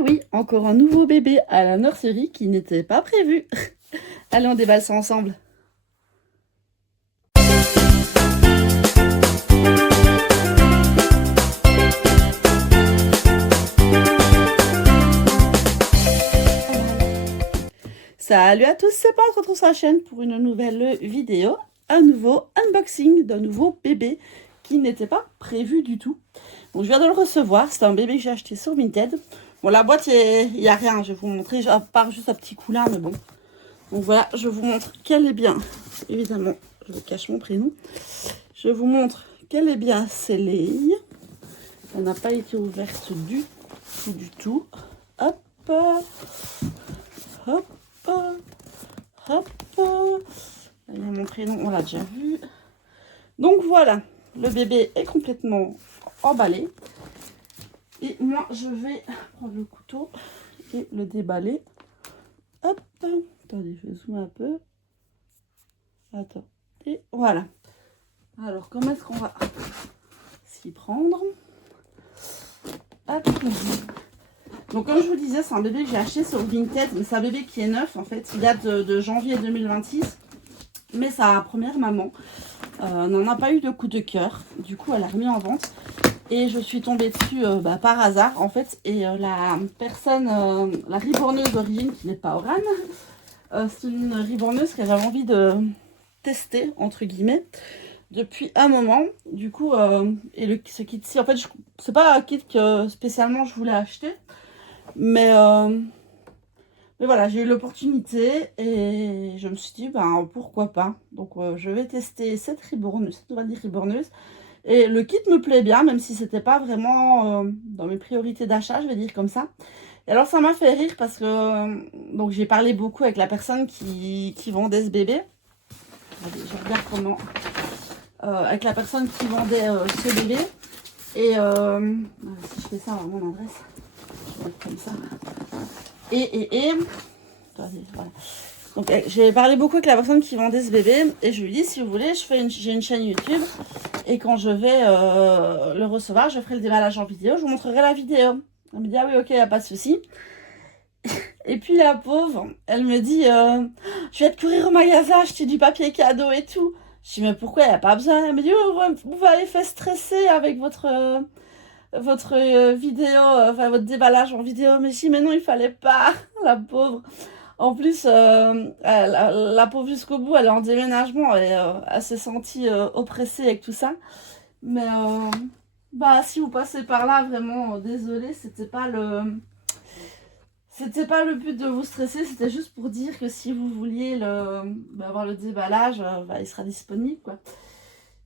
Et oui, encore un nouveau bébé à la nurserie qui n'était pas prévu. Allez, on déballe ça ensemble. Salut à tous, c'est Pan, on se retrouve sur la chaîne pour une nouvelle vidéo. Un nouveau unboxing d'un nouveau bébé qui n'était pas prévu du tout. Donc je viens de le recevoir, c'est un bébé que j'ai acheté sur Vinted. Bon, la boîte, il n'y a rien, je vais vous montrer, à part juste un petit coulin, mais bon. Donc voilà, je vous montre qu'elle est bien, évidemment, je vous cache mon prénom. Je vous montre qu'elle est bien scellée. Elle n'a pas été ouverte du tout. Hop, hop, hop. Il y a mon prénom, on l'a déjà vu. Donc voilà, le bébé est complètement emballé. Et moi, je vais prendre le couteau et le déballer. Hop, attendez, je vais zoomer un peu. Attends, et voilà. Alors, comment est-ce qu'on va s'y prendre? Hop. Donc, comme je vous disais, c'est un bébé que j'ai acheté sur Vinted, mais c'est un bébé qui est neuf, en fait. Il date de janvier 2026, mais sa première maman n'en a pas eu de coup de cœur. Du coup, elle a remis en vente. Et je suis tombée dessus par hasard, en fait. Et la personne, la riborneuse d'origine, qui n'est pas Oran, c'est une riborneuse que j'avais envie de tester, entre guillemets, depuis un moment. Du coup, et ce kit-ci, en fait, c'est pas un kit que spécialement je voulais acheter. Mais voilà, j'ai eu l'opportunité et je me suis dit, ben, pourquoi pas. Donc, je vais tester cette riborneuse, cette nouvelle riborneuse. Et le kit me plaît bien, même si c'était pas vraiment dans mes priorités d'achat, je vais dire comme ça. Et alors, ça m'a fait rire parce que donc j'ai parlé beaucoup avec la personne qui vendait ce bébé. Allez, je regarde comment. Avec la personne qui vendait ce bébé. Et si je fais ça à mon adresse, je vais mettre comme ça. Attendez, voilà. Donc j'ai parlé beaucoup avec la personne qui vendait ce bébé et je lui dis, si vous voulez, j'ai une chaîne YouTube et quand je vais le recevoir, je ferai le déballage en vidéo, je vous montrerai la vidéo. Elle me dit, ah oui, ok, y a pas de souci. Et puis la pauvre, elle me dit, je vais te courir au magasin acheter du papier cadeau et tout. Je dis, mais pourquoi, il n'y a pas besoin? Elle me dit, oh, vous m'avez fait stresser avec votre vidéo, enfin votre déballage en vidéo. Mais je dis, mais non, il fallait pas, la pauvre. En plus, la pauvre jusqu'au bout, elle est en déménagement et elle s'est sentie oppressée avec tout ça. Mais bah, si vous passez par là, vraiment, désolée, c'était pas le but de vous stresser, c'était juste pour dire que si vous vouliez avoir le déballage, il sera disponible, quoi.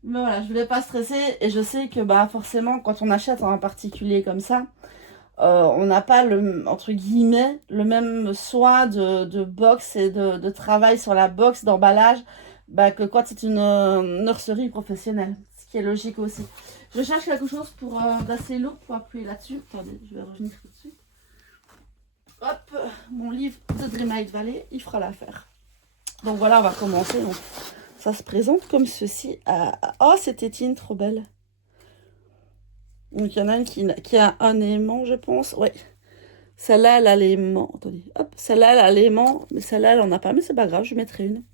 Mais voilà, je voulais pas stresser et je sais que bah forcément, quand on achète en particulier comme ça, on n'a pas entre guillemets le même soin de box et de travail sur la box d'emballage que quand c'est une nurserie professionnelle, ce qui est logique aussi. Je cherche quelque chose d'assez lourd pour appuyer là-dessus. Attendez, je vais revenir tout de suite. Hop, mon livre de Dreamlight Valley, il fera l'affaire. Donc voilà, on va commencer. Donc, ça se présente comme ceci. Oh, cette tétine trop belle. Donc, il y en a une qui a un aimant, je pense. Ouais. Celle-là, elle a l'aimant. Attendez. Hop. Celle-là, elle a l'aimant. Mais celle-là, elle en a pas. Mais c'est pas grave, je mettrai une.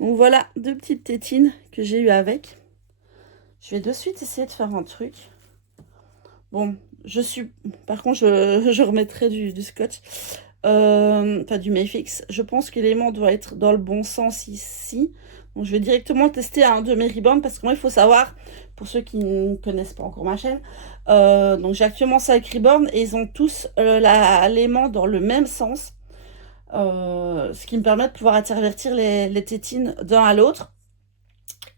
Donc, voilà. Deux petites tétines que j'ai eues avec. Je vais de suite essayer de faire un truc. Bon, par contre, je remettrai du scotch. Enfin, du Mayfix. Je pense que l'aimant doit être dans le bon sens ici. Donc, je vais directement tester un de mes ribbons parce que moi, il faut savoir, pour ceux qui ne connaissent pas encore ma chaîne, donc j'ai actuellement 5 ribbons et ils ont tous l'aimant dans le même sens. Ce qui me permet de pouvoir intervertir les tétines d'un à l'autre.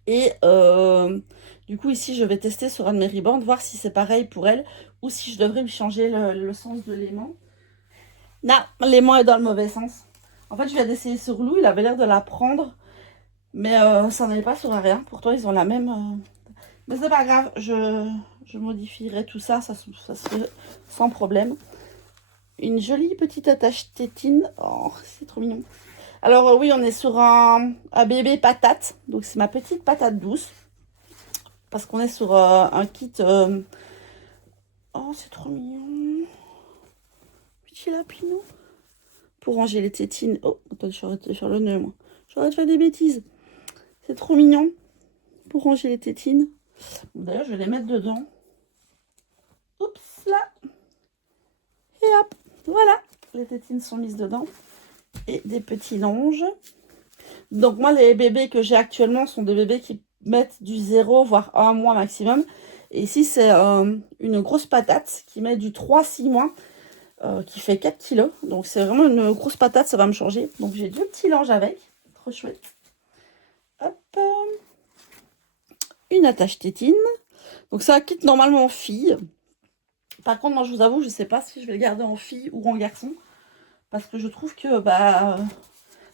Et du coup, ici, je vais tester sur un de mes ribbons, voir si c'est pareil pour elle ou si je devrais lui changer le sens de l'aimant. Non, l'aimant est dans le mauvais sens. En fait, je viens d'essayer sur Lou, il avait l'air de la prendre. Mais ça n'allait pas sur rien. Pourtant, ils ont la même... Mais c'est pas grave, je modifierai tout ça, ça se fait sans problème. Une jolie petite attache tétine. Oh, c'est trop mignon. Alors oui, on est sur un bébé patate. Donc c'est ma petite patate douce. Parce qu'on est sur un kit... Oh, c'est trop mignon. petit lapinou. Pour ranger les tétines. Oh, attends, j'arrête de faire le nœud, moi. J'arrête de faire des bêtises. C'est trop mignon. Pour ranger les tétines. D'ailleurs, je vais les mettre dedans. Oups, là. Et hop, voilà. Les tétines sont mises dedans. Et des petits longes. Donc, moi, les bébés que j'ai actuellement sont des bébés qui mettent du 0, voire 1 mois maximum. Et ici, c'est une grosse patate qui met du 3-6 mois. Qui fait 4 kilos. Donc, c'est vraiment une grosse patate. Ça va me changer. Donc, j'ai 2 petits langes avec. Trop chouette. Hop. Une attache tétine. Donc, ça quitte normalement en fille. Par contre, moi, je vous avoue, je ne sais pas si je vais le garder en fille ou en garçon. Parce que je trouve que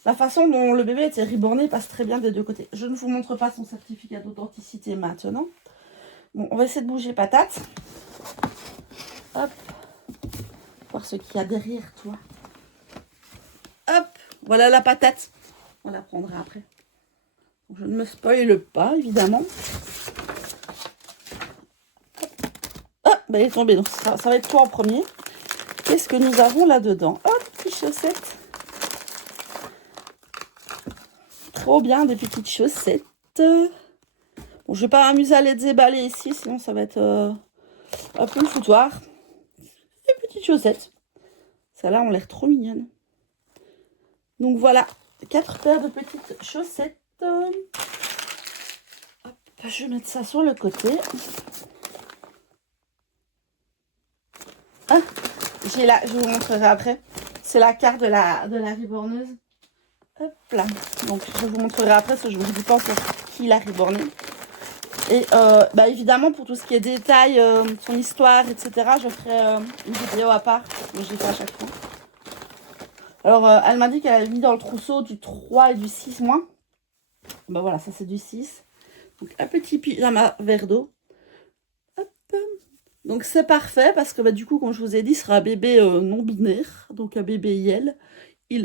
la façon dont le bébé était reborné passe très bien des deux côtés. Je ne vous montre pas son certificat d'authenticité maintenant. Bon, on va essayer de bouger patate. Hop. Voir ce qu'il y a derrière toi. Hop. Voilà la patate. On la prendra après. Donc, je ne me spoile pas, évidemment. Ah, bah, il est tombé. Donc, ça va être toi en premier. Qu'est-ce que nous avons là-dedans? Oh, petites chaussettes. Trop bien, des petites chaussettes. Bon, je vais pas m'amuser à les déballer ici, sinon ça va être un peu le foutoir. Des petites chaussettes. Celles-là ont l'air trop mignonnes. Donc voilà, 4 paires de petites chaussettes. Hop, je vais mettre ça sur le côté. Ah, j'ai là, je vous montrerai après. C'est la carte de la riborneuse. Hop là. Donc je vous montrerai après, parce que je ne vous dis pas encore qui l'a riborné. Et évidemment, pour tout ce qui est détails, son histoire, etc., je ferai une vidéo à part. Mais je l'ai fait à chaque fois. Alors, elle m'a dit qu'elle avait mis dans le trousseau du 3 et du 6 mois. Ben voilà, ça c'est du 6. Donc, un petit pyjama vert d'eau. Hop. Donc, c'est parfait parce que du coup, comme je vous ai dit, ce sera un bébé non binaire. Donc, un bébé IL.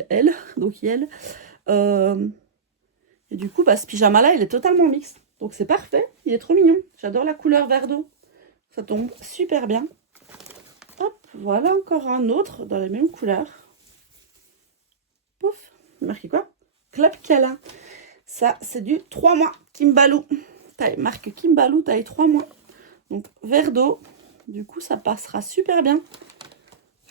Elle. Donc, IL. Et du coup, ce pyjama-là, il est totalement mixte. Donc, c'est parfait. Il est trop mignon. J'adore la couleur vert d'eau. Ça tombe super bien. Hop, voilà encore un autre dans les mêmes couleurs. Pouf, marqué quoi? Club Câlin. Ça, c'est du 3 mois. Kimbalou. Marque Kimbalou, taille 3 mois. Donc, vert d'eau. Du coup, ça passera super bien.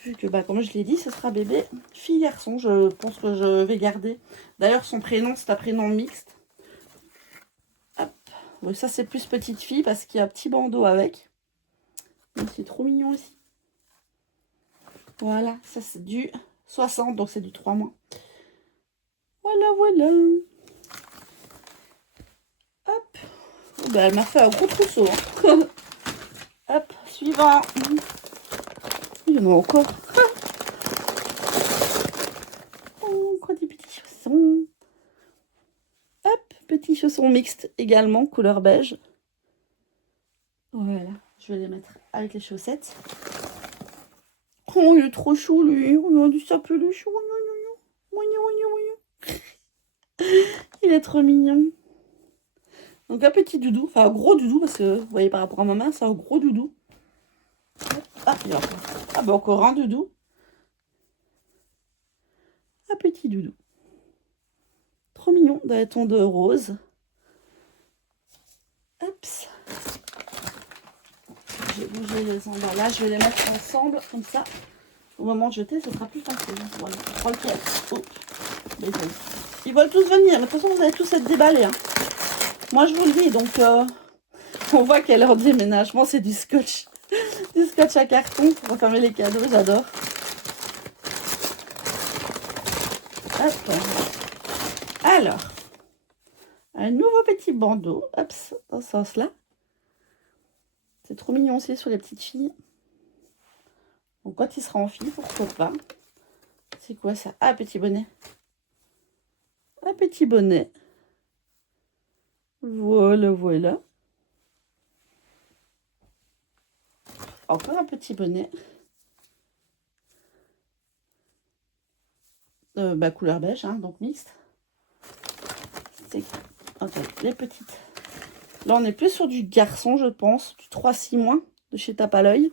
Vu que, comme je l'ai dit, ce sera bébé fille-garçon. Je pense que je vais garder. D'ailleurs, son prénom, c'est un prénom mixte. Hop. Bon, ça, c'est plus petite fille parce qu'il y a un petit bandeau avec. C'est trop mignon aussi. Voilà, ça c'est du 60, donc c'est du 3 mois. Voilà. Hop. Oh, elle m'a fait un gros trousseau. Hein. Hop, suivant. Il y en a encore. Oh, encore des petits chaussons. Hop, petits chaussons mixtes également, couleur beige. Voilà, je vais les mettre avec les chaussettes. Oh, il est trop chou, lui. On a dû s'appeler chou. Il est trop mignon. Donc, un petit doudou. Enfin, un gros doudou, parce que, vous voyez, par rapport à ma main, c'est un gros doudou. Ah, il y a encore. Ah, encore un doudou. Un petit doudou. Trop mignon, dans les tons de rose. Hop. Je vais bouger les emballages. Je vais les mettre ensemble, comme ça. Au moment de jeter, ce sera plus facile. Voilà, tranquille. Oh. Ils veulent tous venir. Mais de toute façon, vous allez tous être déballés. Hein. Moi, je vous le dis. Donc, on voit qu'elle est en déménagement. C'est du scotch. Du scotch à carton pour fermer les cadeaux. J'adore. Hop. Alors, un nouveau petit bandeau. Hop, dans ce sens-là. C'est trop mignon aussi sur les petites filles. Donc, quand il sera en fille, pourquoi pas. C'est quoi ça? Ah, petit bonnet. Un petit bonnet. Voilà. Encore un petit bonnet. Couleur beige, hein, donc mixte. Okay, les petites. Là, on est plus sur du garçon, je pense. Du 3-6 mois de chez Tape à l'œil.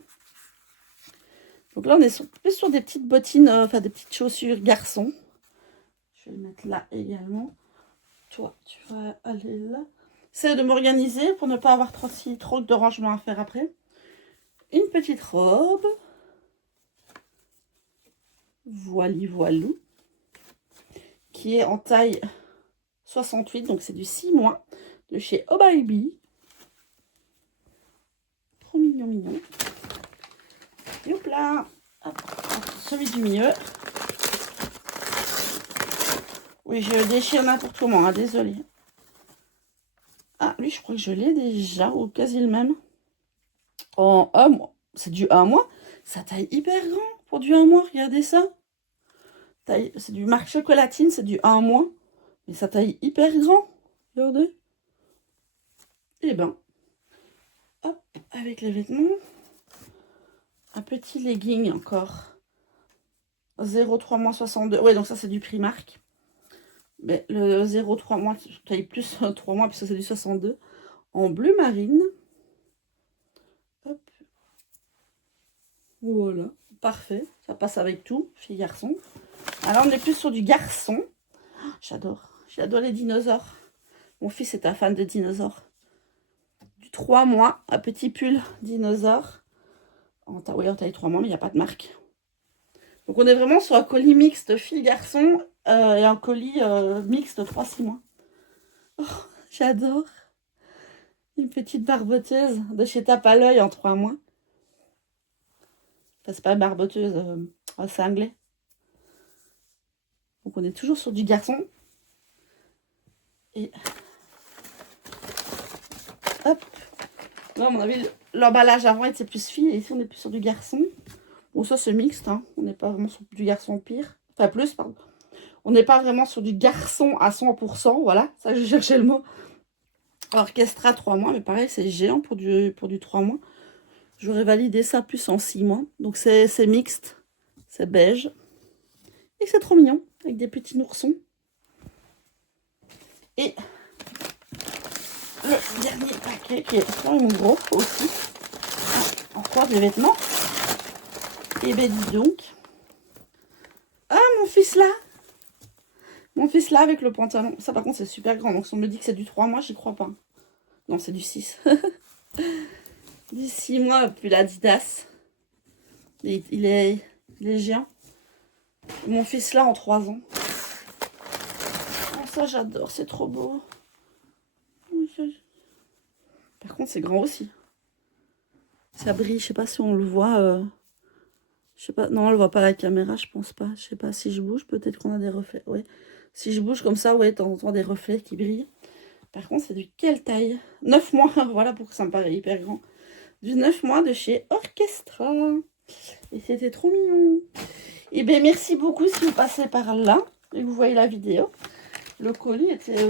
Donc là, on est plus sur des petites bottines, enfin des petites chaussures garçons. Je vais le mettre là également. Toi, tu vas aller là. J'essaie de m'organiser pour ne pas avoir trop de rangement à faire après. Une petite robe. Voilou. Qui est en taille 68, donc c'est du 6 mois de chez Oh Baby. Trop mignon. Et hop là, hop, celui du milieu. Oui, je déchire n'importe comment, hein, désolé. Ah, lui, je crois que je l'ai déjà, ou quasi le même. En 1 mois. C'est du 1 mois. Ça taille hyper grand pour du 1 mois, regardez ça. C'est du marque chocolatine, c'est du 1 mois. Mais ça taille hyper grand. Regardez. Et ben, hop, avec les vêtements. Un petit legging encore. 0,3 mois 62. Ouais, donc ça c'est du Primark. Mais le 0,3 mois, taille plus 3 mois, puisque c'est du 62. En bleu marine. Hop. Voilà. Parfait. Ça passe avec tout, fille garçon. Alors on est plus sur du garçon. Oh, j'adore les dinosaures. Mon fils est un fan de dinosaures. Du 3 mois, un petit pull dinosaure. En taille 3 mois, mais il n'y a pas de marque. Donc on est vraiment sur un colis mixte fille-garçon et un colis mixte 3-6 mois. Oh, j'adore. Une petite barboteuse de chez Tape à l'œil en 3 mois. Enfin, c'est pas une barboteuse, c'est anglais. Donc on est toujours sur du garçon. Et hop. Là, à mon avis, l'emballage avant était plus fille et ici on est plus sur du garçon. Bon, ça c'est mixte, hein. On n'est pas vraiment sur du garçon pire. Enfin, plus, pardon. On n'est pas vraiment sur du garçon à 100%, voilà. Ça, je cherchais le mot. Orchestra 3 mois, mais pareil, c'est géant pour du 3 mois. J'aurais validé ça plus en 6 mois. Donc c'est mixte, c'est beige. Et c'est trop mignon, avec des petits noursons. Et le dernier paquet qui est vraiment gros aussi. Encore des vêtements. Et ben dis donc. Ah, mon fils là. Mon fils là avec le pantalon. Ça par contre c'est super grand. Donc si on me dit que c'est du 3 mois, j'y crois pas. Non, c'est du 6. Du 6 mois, puis l'Adidas. Il est géant. Mon fils là en 3 ans. Oh, ça j'adore, c'est trop beau. Par contre c'est grand aussi. Ça brille, je sais pas si on le voit. Je sais pas, non on le voit pas à la caméra, je pense pas. Je sais pas si je bouge, peut-être qu'on a des reflets. Ouais. Si je bouge comme ça, ouais, de temps en temps des reflets qui brillent. Par contre c'est du quelle taille? 9 mois, voilà pour que ça me paraît hyper grand. Du 9 mois de chez Orchestra. Et c'était trop mignon. Et bien merci beaucoup si vous passez par là et que vous voyez la vidéo. Le colis était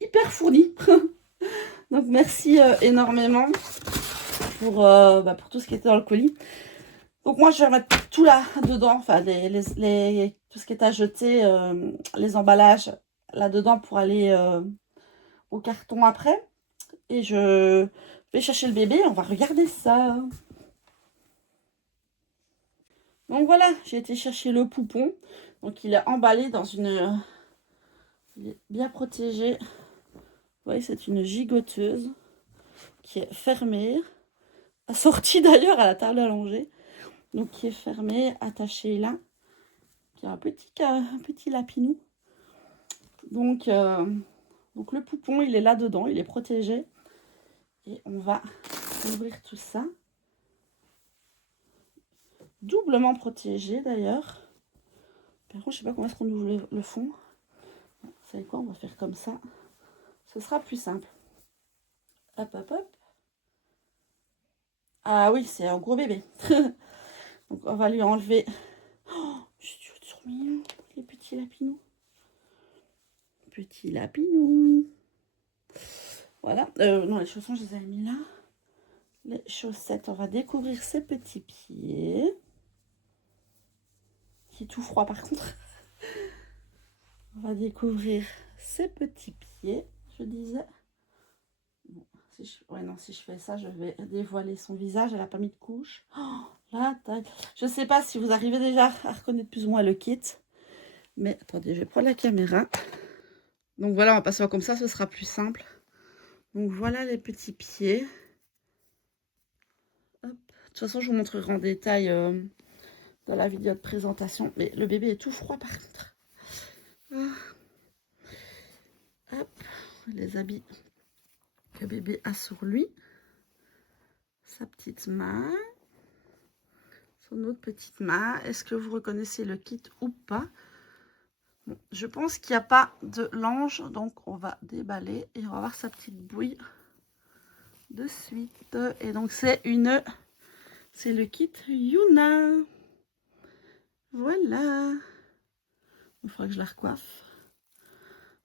hyper fourni. Donc merci énormément pour tout ce qui était dans le colis. Donc moi je vais mettre tout là dedans, enfin tout ce qui est à jeter, les emballages là dedans pour aller au carton après. Et je vais chercher le bébé, on va regarder ça. Donc voilà, j'ai été chercher le poupon. Donc il est emballé dans une... il est bien protégé. Vous voyez, c'est une gigoteuse qui est fermée. Assortie d'ailleurs à la table allongée. Donc qui est fermée, attachée là. Qui a un petit lapinou. Donc le poupon, il est là dedans, il est protégé. Et on va ouvrir tout ça. Doublement protégé d'ailleurs. Par contre, je sais pas comment est-ce qu'on ouvre le fond. Vous savez quoi, on va faire comme ça. Ce sera plus simple. Hop, hop, hop. Ah oui, c'est un gros bébé. Donc on va lui enlever. Oh, c'est trop mignon, les petits lapinous. Petit lapinou. Voilà. Non, les chaussons, je les ai mis là. Les chaussettes, on va découvrir ses petits pieds. Qui est tout froid par contre. On va découvrir ses petits pieds, je disais. Bon, Ouais, non, si je fais ça, je vais dévoiler son visage. Elle n'a pas mis de couche. Oh, la taille. Je ne sais pas si vous arrivez déjà à reconnaître plus ou moins le kit. Mais attendez, je vais prendre la caméra. Donc voilà, on va passer comme ça, ce sera plus simple. Donc voilà les petits pieds. Hop. De toute façon, je vous montrerai en détail dans la vidéo de présentation. Mais le bébé est tout froid par contre. Hop, les habits que bébé a sur lui. Sa petite main. Son autre petite main. Est-ce que vous reconnaissez le kit ou pas? Bon, je pense qu'il n'y a pas de linge, donc on va déballer et on va voir sa petite bouille de suite. Et donc c'est le kit Yuna. Voilà. Il faudrait que je la recoiffe.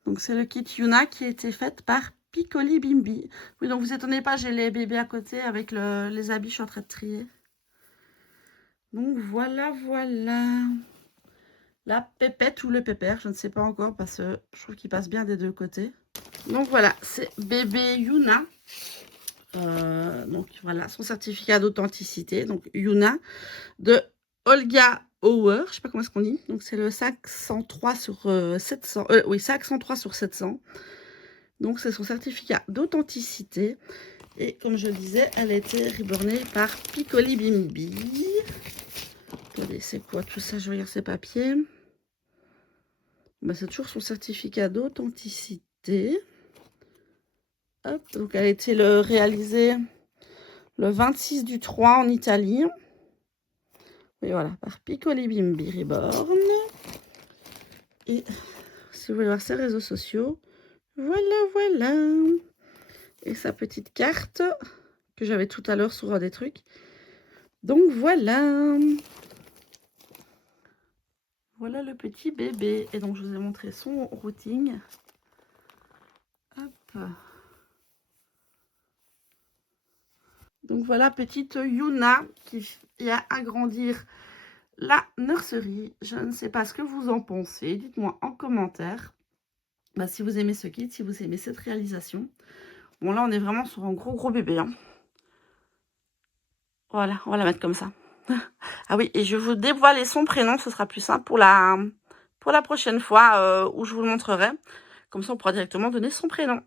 Donc c'est le kit Yuna qui a été fait par Piccoli Bimbi. Oui, donc vous étonnez pas, j'ai les bébés à côté avec les habits, je suis en train de trier. Donc voilà, voilà. La pépette ou le pépère, je ne sais pas encore parce que je trouve qu'il passe bien des deux côtés. Donc voilà, c'est bébé Yuna. Donc voilà, son certificat d'authenticité. Donc Yuna de Olga Auer, je sais pas comment est-ce qu'on dit. Donc c'est le 503 sur 700. Oui, 503 sur 700. Donc c'est son certificat d'authenticité. Et comme je disais, elle a été rebornée par Piccoli Bimbi. Attendez, c'est quoi tout ça? Je regarde ses papiers. Bah, c'est toujours son certificat d'authenticité. Hop, donc elle a été réalisée le 26 du 3 en Italie. Et voilà, par Piccoli Bimbi Reborn. Et si vous voulez voir ses réseaux sociaux, voilà, voilà. Et sa petite carte que j'avais tout à l'heure sur des trucs. Donc voilà. Voilà le petit bébé. Et donc je vous ai montré son routing. Hop. Donc voilà, petite Yuna qui a à grandir la nurserie. Je ne sais pas ce que vous en pensez. Dites-moi en commentaire si vous aimez ce kit, si vous aimez cette réalisation. Bon, là, on est vraiment sur un gros bébé. Hein. Voilà, on va la mettre comme ça. Ah oui, et je vous dévoile son prénom. Ce sera plus simple pour la prochaine fois où je vous le montrerai. Comme ça, on pourra directement donner son prénom.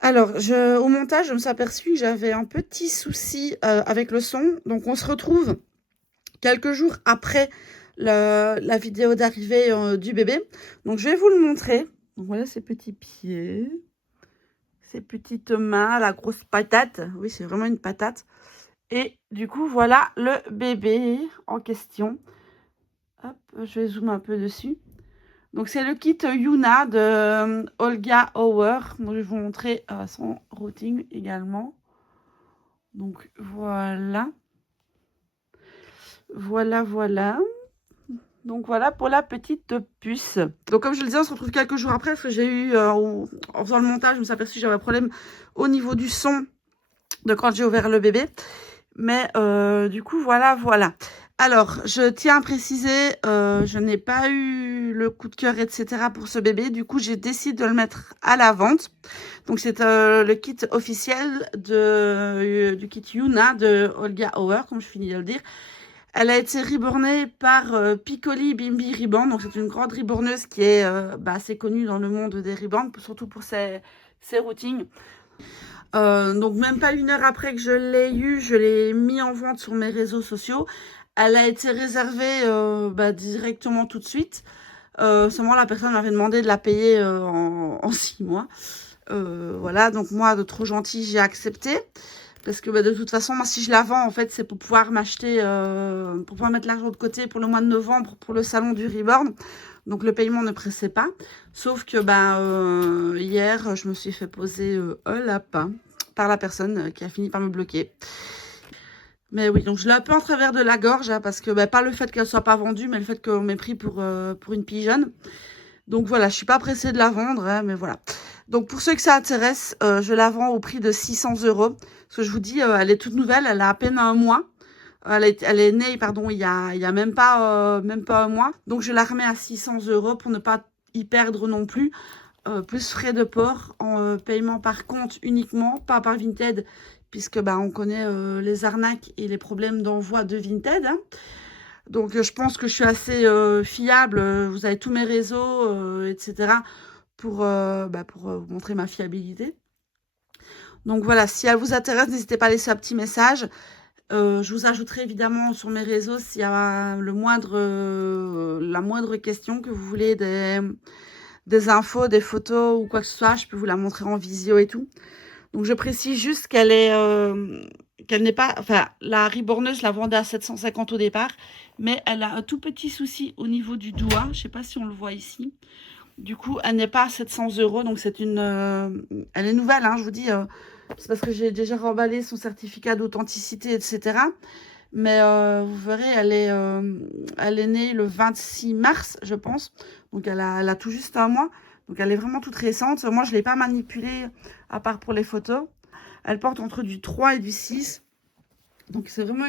Alors, au montage, je me suis aperçue que j'avais un petit souci avec le son. Donc, on se retrouve quelques jours après la vidéo d'arrivée du bébé. Donc, je vais vous le montrer. Donc, voilà ses petits pieds. Ses petites mains, la grosse patate. Oui, c'est vraiment une patate. Et du coup, voilà le bébé en question. Hop, je vais zoomer un peu dessus. Donc, c'est le kit Yuna de Olga Auer. Donc, je vais vous montrer son routing également. Donc, voilà. Voilà. Donc, voilà pour la petite puce. Donc, comme je le disais, on se retrouve quelques jours après parce que j'ai eu, en faisant le montage, je me suis aperçue que j'avais un problème au niveau du son de quand j'ai ouvert le bébé. Mais du coup, voilà. Alors, je tiens à préciser, je n'ai pas eu le coup de cœur, etc. pour ce bébé. Du coup, j'ai décidé de le mettre à la vente. Donc, c'est le kit officiel du kit Yuna de Olga Auer, comme je finis de le dire. Elle a été rebornée par Piccoli Bimbi Reborn. Donc, c'est une grande reborneuse qui est assez connue dans le monde des reborns, surtout pour ses routings. Donc même pas une heure après que je l'ai eu, je l'ai mis en vente sur mes réseaux sociaux. Elle a été réservée directement tout de suite. Seulement la personne m'avait demandé de la payer en 6 mois. Voilà, donc moi, de trop gentil, j'ai accepté. Parce que de toute façon, moi, si je la vends, en fait, c'est pour pouvoir m'acheter, pour pouvoir mettre l'argent de côté pour le mois de novembre, pour le salon du Reborn. Donc, le paiement ne pressait pas. Sauf que, hier, je me suis fait poser un lapin par la personne qui a fini par me bloquer. Mais oui, donc je l'ai un peu en travers de la gorge, hein, parce que, pas le fait qu'elle soit pas vendue, mais le fait qu'on m'ait pris pour une pigeonne. Donc, voilà, je suis pas pressée de la vendre, hein, mais voilà. Donc, pour ceux que ça intéresse, je la vends au prix de 600 €. Parce que je vous dis, elle est toute nouvelle, elle a à peine un mois. Elle est née, pardon, il y a même pas un mois. Donc, je la remets à 600 € pour ne pas y perdre non plus. plus frais de port en paiement par compte uniquement, pas par Vinted, puisque bah, on connaît les arnaques et les problèmes d'envoi de Vinted. Hein. Donc je pense que je suis assez fiable. Vous avez tous mes réseaux, etc. pour vous montrer ma fiabilité. Donc voilà, si elle vous intéresse, n'hésitez pas à laisser un petit message. Je vous ajouterai évidemment sur mes réseaux s'il y a la moindre question que vous voulez, des infos, des photos ou quoi que ce soit. Je peux vous la montrer en visio et tout. Donc je précise juste qu'elle n'est pas... Enfin, la riborneuse la vendait à 750 au départ, mais elle a un tout petit souci au niveau du doigt. Je ne sais pas si on le voit ici. Du coup, elle n'est pas à 700 €, donc c'est une... elle est nouvelle, hein, je vous dis. C'est parce que j'ai déjà remballé son certificat d'authenticité, etc. Mais vous verrez, elle est née le 26 mars, je pense. Donc elle a tout juste un mois. Donc elle est vraiment toute récente. Moi, je ne l'ai pas manipulée, à part pour les photos. Elle porte entre du 3 et du 6. Donc c'est vraiment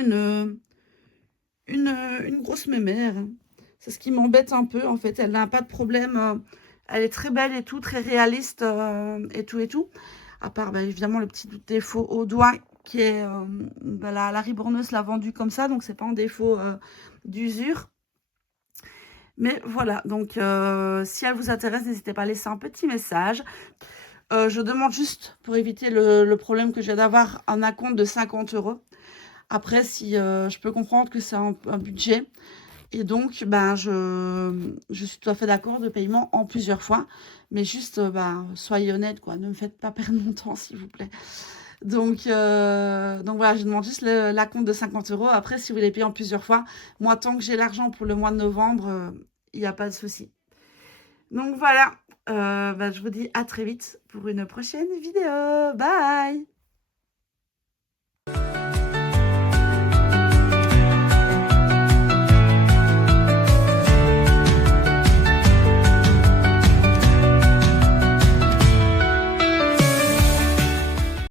une grosse mémère. C'est ce qui m'embête un peu, en fait. Elle n'a pas de problème. Elle est très belle et tout, très réaliste et tout et tout. À part, bah, évidemment, le petit défaut au doigt qui est... la riborneuse l'a vendue comme ça, donc c'est pas un défaut d'usure. Mais voilà, donc si elle vous intéresse, n'hésitez pas à laisser un petit message. Je demande juste, pour éviter le problème que j'ai d'avoir, un acompte de 50 €. Après, si je peux comprendre que c'est un budget, et donc ben, je suis tout à fait d'accord de paiement en plusieurs fois, mais juste soyez honnête, quoi, ne me faites pas perdre mon temps, s'il vous plaît. Donc voilà, je demande juste l'acompte de 50 €. Après, si vous voulez payer en plusieurs fois, moi, tant que j'ai l'argent pour le mois de novembre, il n'y a pas de souci. Donc voilà, je vous dis à très vite pour une prochaine vidéo. Bye!